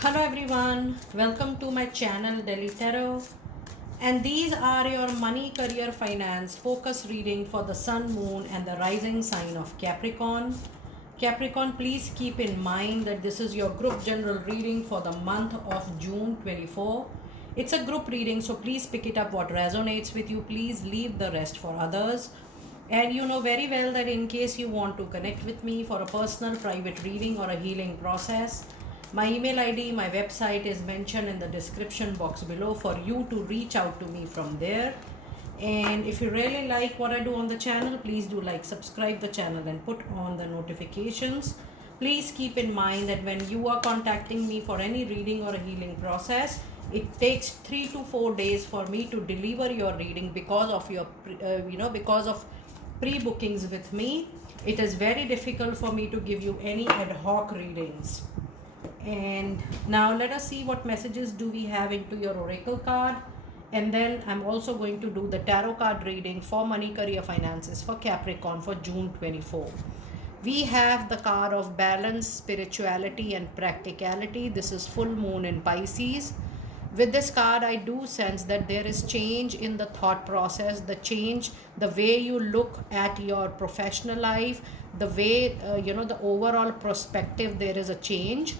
Hello everyone, welcome to my channel Delhi Tarot, and these are your money, career, finance focus reading for the sun, moon and the rising sign of Capricorn. Capricorn, please keep in mind that this is your group general reading for the month of June 24. It's a group reading, so please pick it up what resonates with you. Please leave the rest for others. And you know very well that in case you want to connect with me for a personal private reading or a healing process, my email ID, my website is mentioned in the description box below for you to reach out to me from there. And if you really like what I do on the channel, please do like, subscribe the channel and put on the notifications. Please keep in mind that when you are contacting me for any reading or a healing process, it takes 3 to 4 days for me to deliver your reading because of your because of pre-bookings with me. It is very difficult for me to give you any ad hoc readings. And now let us see what messages do we have into your oracle card, and then I'm also going to do the tarot card reading for money, career, finances for Capricorn for June 24. We have the card of balance, spirituality and practicality. This is full moon in Pisces. With this card, I do sense that there is change in the thought process, the way you look at your professional life, the way the overall perspective. There is a change.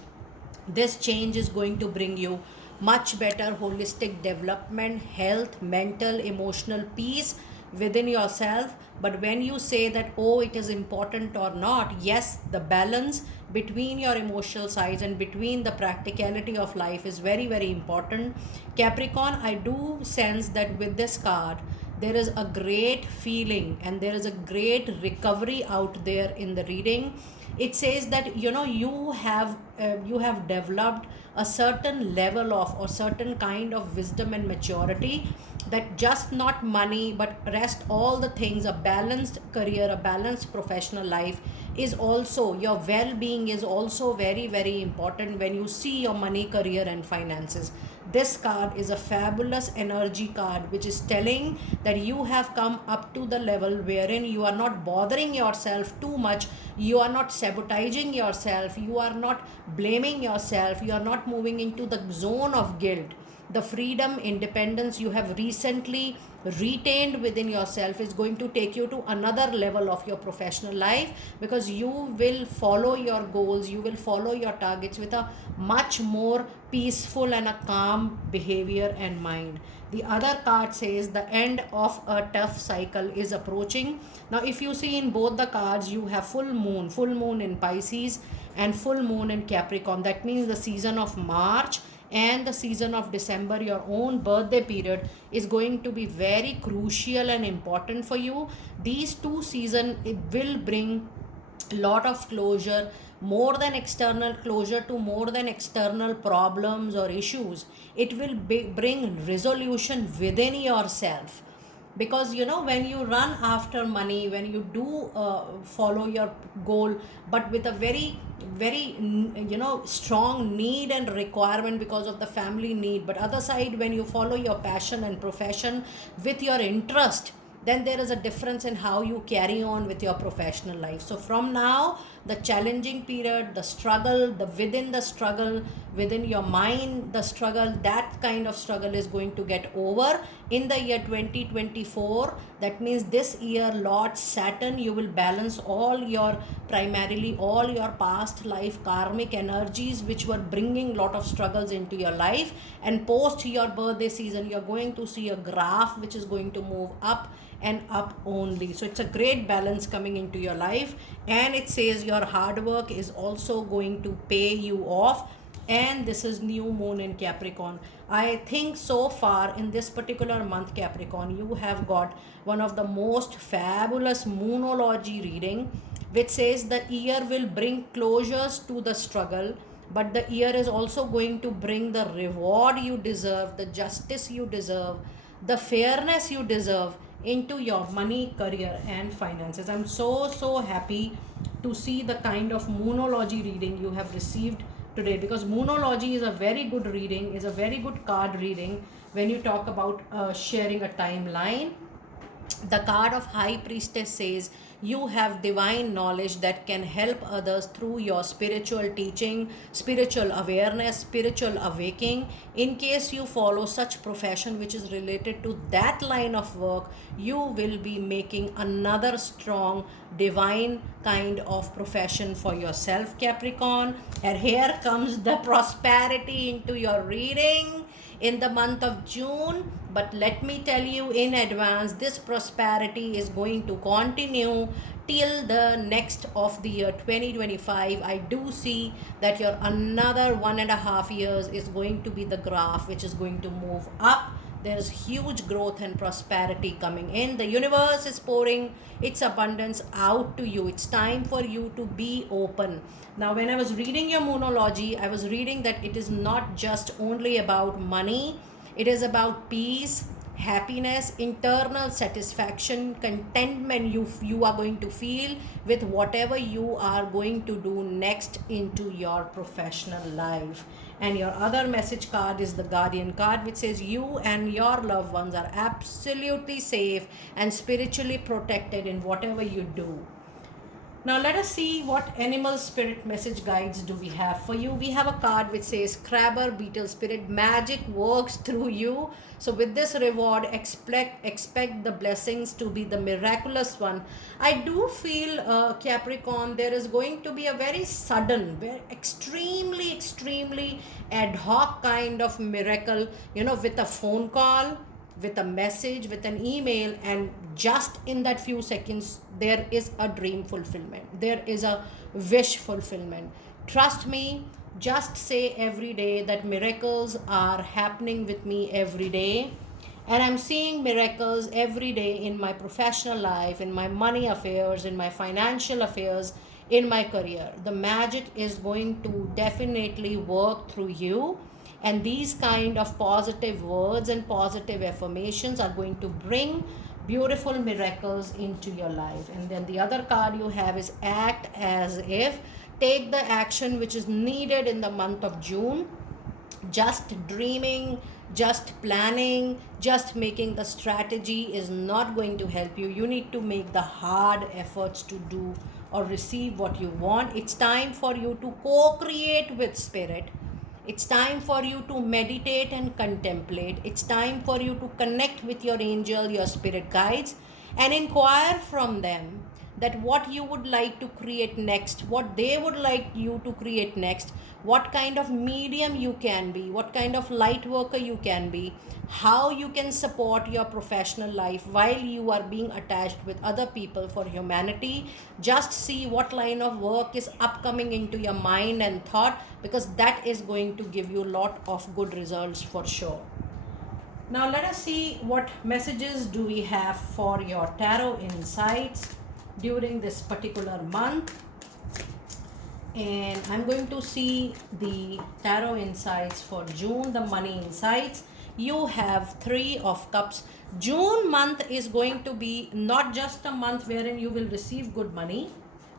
This change is going to bring you much better holistic development, health, mental, emotional peace within yourself. But when you say that, oh, it is important or not, yes, the balance between your emotional sides and between the practicality of life is very, very important. Capricorn, I do sense that with this card, there is a great feeling and there is a great recovery out there in the reading. It says that you have developed a certain level of or certain kind of wisdom and maturity, that just not money but rest all the things, a balanced career, a balanced professional life is also, your well-being is also very, very important when you see your money, career and finances. This card is a fabulous energy card which is telling that you have come up to the level wherein you are not bothering yourself too much, you are not sabotaging yourself, you are not blaming yourself, you are not moving into the zone of guilt. The freedom, independence you have recently retained within yourself is going to take you to another level of your professional life, because you will follow your goals, you will follow your targets with a much more peaceful and a calm behavior and mind. The other card says the end of a tough cycle is approaching. Now if you see in both the cards, you have full moon in Pisces and full moon in Capricorn. That means the season of March and the season of December, your own birthday period, is going to be very crucial and important for you. These two seasons, it will bring lot of closure, more than external closure to more than external problems or issues. It will bring resolution within yourself, because when you run after money, when you do follow your goal, but with a very, very strong need and requirement because of the family need, but other side, when you follow your passion and profession with your interest, then there is a difference in how you carry on with your professional life. So from now, the challenging period, the struggle, the struggle within your mind, the struggle, that kind of struggle is going to get over in the year 2024. That means this year, Lord Saturn, you will balance primarily all your past life karmic energies which were bringing lot of struggles into your life, and post your birthday season, you're going to see a graph which is going to move up and up only. So it's a great balance coming into your life, and it says your hard work is also going to pay you off. And this is new moon in Capricorn. I think so far in this particular month, Capricorn, you have got one of the most fabulous moonology reading, which says the year will bring closures to the struggle, but the year is also going to bring the reward you deserve, the justice you deserve, the fairness you deserve into your money, career and finances. I'm so happy to see the kind of moonology reading you have received today, because moonology is a very good reading, is a very good card reading when you talk about sharing a timeline. The card of high priestess says you have divine knowledge that can help others through your spiritual teaching, spiritual awareness, spiritual awakening. In case you follow such profession which is related to that line of work, you will be making another strong divine kind of profession for yourself, Capricorn. And here comes the prosperity into your reading in the month of June. But let me tell you in advance, this prosperity is going to continue till the next of the year 2025. I do see that your another 1.5 years is going to be the graph which is going to move up. There's huge growth and prosperity coming in. The universe is pouring its abundance out to you. It's time for you to be open. Now, when I was reading your moonology, I was reading that it is not just only about money, it is about peace, happiness, internal satisfaction, contentment you are going to feel with whatever you are going to do next into your professional life. And your other message card is the Guardian card, which says you and your loved ones are absolutely safe and spiritually protected in whatever you do. Now let us see what animal spirit message guides do we have for you. We have a card which says Crabber Beetle Spirit, magic works through you. So with this reward, expect the blessings to be the miraculous one. I do feel, Capricorn, there is going to be a very sudden, very extremely ad hoc kind of miracle, with a phone call, with a message, with an email, and just in that few seconds, there is a dream fulfillment. There is a wish fulfillment. Trust me, just say every day that miracles are happening with me every day. And I'm seeing miracles every day in my professional life, in my money affairs, in my financial affairs, in my career. The magic is going to definitely work through you, and these kind of positive words and positive affirmations are going to bring beautiful miracles into your life. And then the other card you have is act as if. Take the action which is needed in the month of June. Just dreaming, just planning, just making the strategy is not going to help you. You need to make the hard efforts to do or receive what you want. It's time for you to co-create with spirit. It's time for you to meditate and contemplate. It's time for you to connect with your angel, your spirit guides, and inquire from them that what you would like to create next, what they would like you to create next, what kind of medium you can be, what kind of light worker you can be, how you can support your professional life while you are being attached with other people for humanity. Just see what line of work is upcoming into your mind and thought, because that is going to give you a lot of good results for sure. Now let us see what messages do we have for your tarot insights during this particular month. And I'm going to see the tarot insights for June, the money insights. You have 3 of cups. June month is going to be not just a month wherein you will receive good money,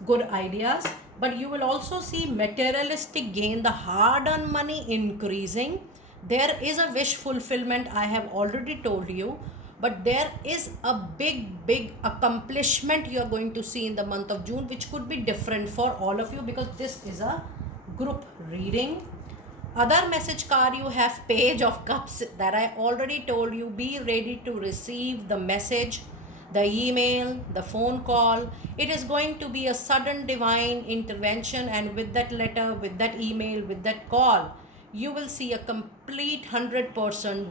good ideas, but you will also see materialistic gain, the hard-earned money increasing. There is a wish fulfillment, I have already told you, but there is a big accomplishment you are going to see in the month of June, which could be different for all of you because this is a group reading. Other message card you have Page of Cups, that I already told you. Be ready to receive the message, the email, the phone call. It is going to be a sudden divine intervention, and with that letter, with that email, with that call, you will see a complete 100%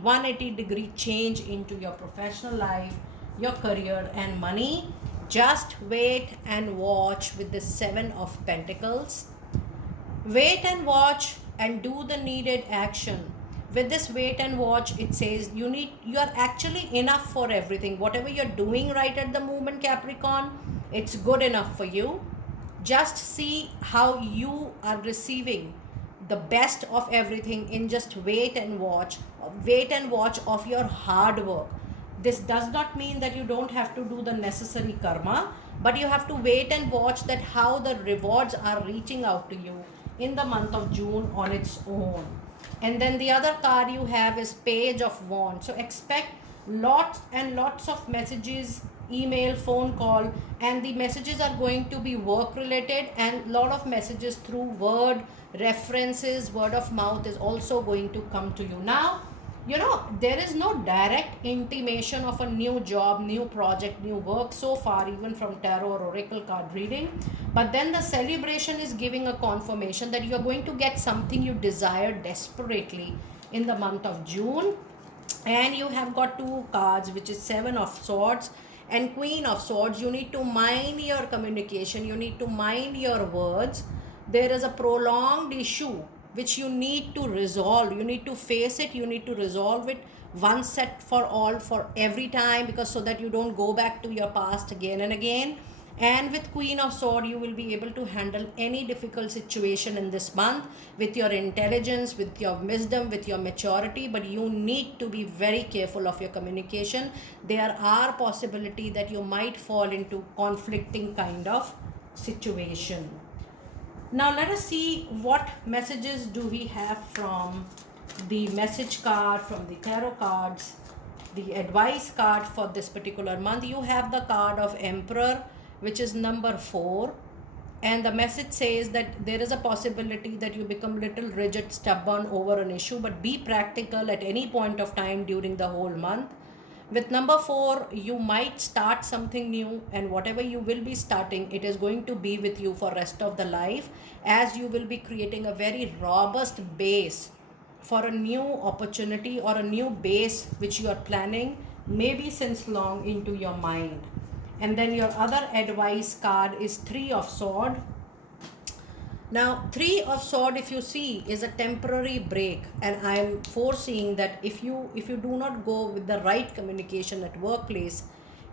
180-degree change into your professional life, your career, and money. Just wait and watch with the 7 of Pentacles. Wait and watch and do the needed action. With this wait and watch, it says you are actually enough for everything. Whatever you're doing right at the moment, Capricorn, it's good enough for you. Just see how you are receiving the best of everything in just wait and watch of your hard work. This does not mean that you don't have to do the necessary karma, but you have to wait and watch that how the rewards are reaching out to you in the month of June on its own. And then the other card you have is Page of Wands. So expect lots and lots of messages email, phone call, and the messages are going to be work related, and lot of messages through word, references, word of mouth is also going to come to you. Now, there is no direct intimation of a new job, new project, new work so far, even from tarot or oracle card reading. But then the celebration is giving a confirmation that you are going to get something you desire desperately in the month of June. And you have got two cards, which is Seven of Swords and Queen of Swords. You need to mind your communication, you need to mind your words. There is a prolonged issue which you need to resolve, you need to face it, you need to resolve it once set for all, for every time, because so that you don't go back to your past again and again. And with Queen of Sword, you will be able to handle any difficult situation in this month with your intelligence, with your wisdom, with your maturity. But you need to be very careful of your communication. There are possibility that you might fall into conflicting kind of situation. Now let us see what messages do we have from the message card, from the tarot cards, the advice card for this particular month. You have the card of Emperor, which is number 4, and the message says that there is a possibility that you become little rigid, stubborn over an issue, but be practical at any point of time during the whole month. With number 4, you might start something new, and whatever you will be starting, it is going to be with you for rest of the life, as you will be creating a very robust base for a new opportunity or a new base which you are planning maybe since long into your mind. And then your other advice card is Three of Sword. Now, Three of Sword, if you see, is a temporary break, and I am foreseeing that if you do not go with the right communication at workplace,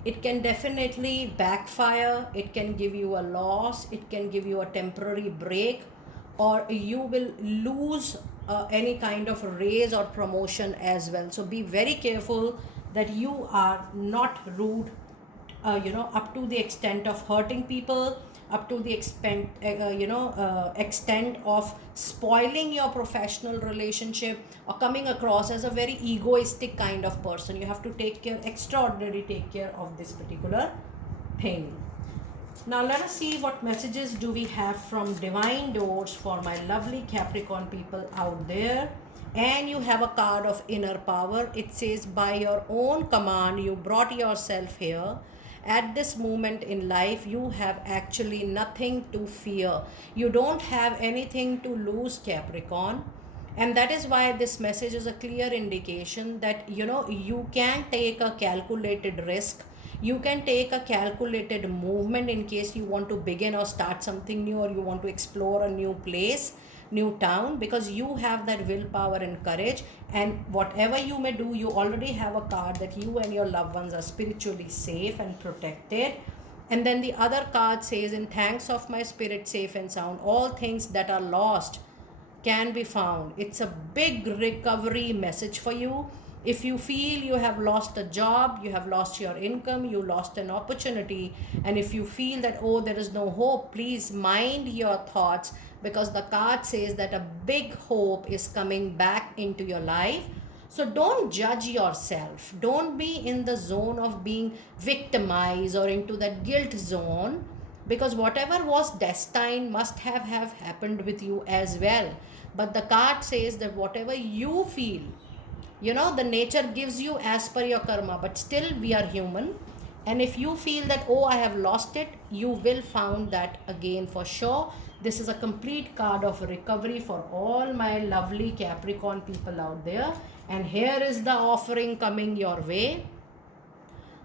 it can definitely backfire. It can give you a loss. It can give you a temporary break, or you will lose any kind of raise or promotion as well. So be very careful that you are not rude, up to the extent of hurting people, up to the extent of spoiling your professional relationship, or coming across as a very egoistic kind of person. You have to extraordinarily take care of this particular thing. Now let us see what messages do we have from Divine Doors for my lovely Capricorn people out there. And you have a card of Inner Power. It says, by your own command, you brought yourself here. At this moment in life, you have actually nothing to fear. You don't have anything to lose, Capricorn. And that is why this message is a clear indication that, you can take a calculated risk. You can take a calculated movement in case you want to begin or start something new, or you want to explore a new place, new town, because you have that willpower and courage. And whatever you may do, you already have a card that you and your loved ones are spiritually safe and protected. And then the other card says, in thanks of my spirit safe and sound, all things that are lost can be found. It's a big recovery message for you. If you feel you have lost a job, you have lost your income, you lost an opportunity, and if you feel that, oh, there is no hope, please mind your thoughts, because the card says that a big hope is coming back into your life. So don't judge yourself. Don't be in the zone of being victimized or into that guilt zone, because whatever was destined must have happened with you as well. But the card says that whatever you feel, the nature gives you as per your karma, but still we are human. And if you feel that, oh, I have lost it, you will find that again for sure. This is a complete card of recovery for all my lovely Capricorn people out there. And here is the offering coming your way.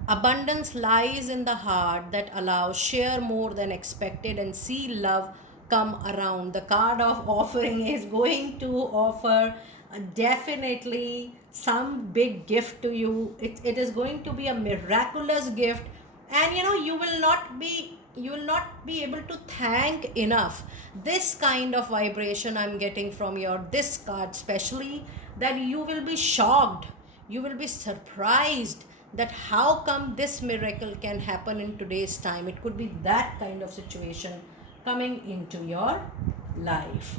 Abundance lies in the heart that allows, share more than expected, and see love come around. The card of offering is going to offer definitely some big gift to you. It is going to be a miraculous gift, and you will not be able to thank enough. This kind of vibration I'm getting from your this card especially, that you will be shocked, you will be surprised that how come this miracle can happen in today's time. It could be that kind of situation coming into your life.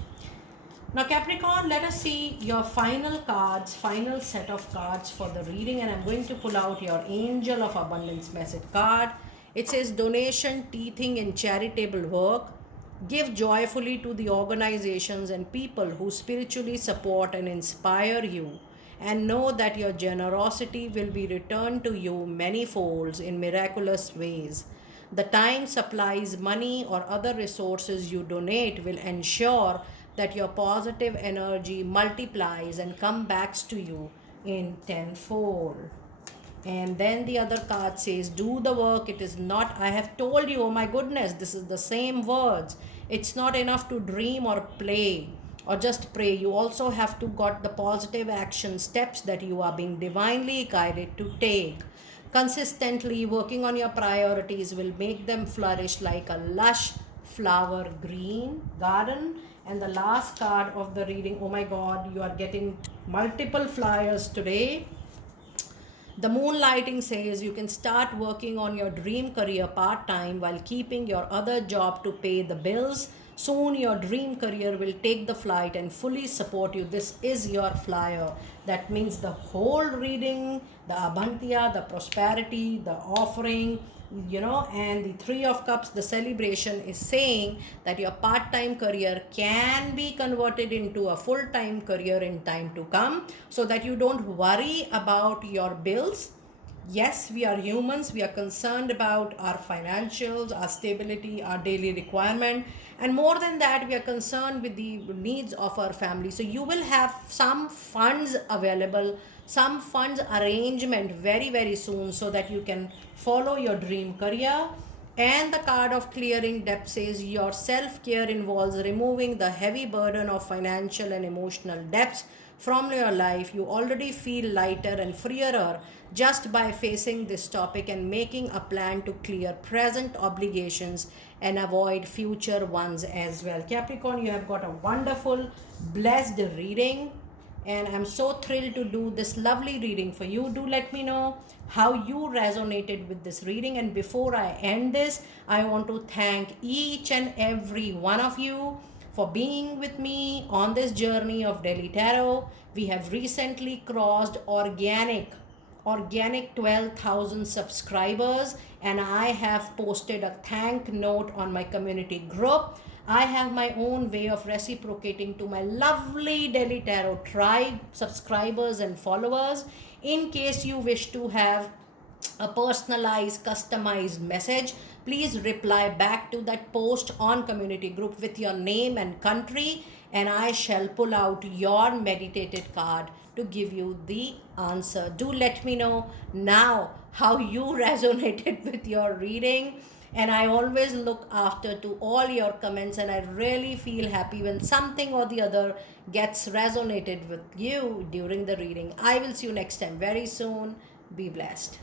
Now, Capricorn, let us see your final cards, final set of cards for the reading. And I'm going to pull out your Angel of Abundance message card. It says donation, teething in charitable work. Give joyfully to the organizations and people who spiritually support and inspire you. And know that your generosity will be returned to you many folds in miraculous ways. The time, supplies, money, or other resources you donate will ensure that your positive energy multiplies and comes back to you in tenfold. And then the other card says, do the work. It is not, I have told you, oh my goodness, this is the same words. It's not enough to dream or play or just pray. You also have to got the positive action steps that you are being divinely guided to take. Consistently working on your priorities will make them flourish like a lush flower green garden. And the last card of the reading, oh my God, you are getting multiple flyers today. The moonlighting says you can start working on your dream career part time while keeping your other job to pay the bills. Soon, your dream career will take the flight and fully support you. This is your flyer. That means the whole reading, the Abhantia, the prosperity, the offering, and the Three of Cups, the celebration is saying that your part time career can be converted into a full time career in time to come, so that you don't worry about your bills. Yes, we are humans. We are concerned about our financials, our stability, our daily requirement. And more than that, we are concerned with the needs of our family. So you will have some funds available, some funds arrangement very, very soon, so that you can follow your dream career. And the card of clearing debt says your self care involves removing the heavy burden of financial and emotional debts from your life. You already feel lighter and freer just by facing this topic and making a plan to clear present obligations and avoid future ones as well. Capricorn, you have got a wonderful, blessed reading, and I'm so thrilled to do this lovely reading for you. Do let me know how you resonated with this reading. And before I end this, I want to thank each and every one of you for being with me on this journey of Daily Tarot. We have recently crossed organic 12,000 subscribers, and I have posted a thank note on my community group. I have my own way of reciprocating to my lovely Daily Tarot tribe subscribers and followers. In case you wish to have a personalized, customized message, please reply back to that post on community group with your name and country, and I shall pull out your meditated card to give you the answer. Do let me know now how you resonated with your reading. And I always look after to all your comments, and I really feel happy when something or the other gets resonated with you during the reading. I will see you next time very soon. Be blessed.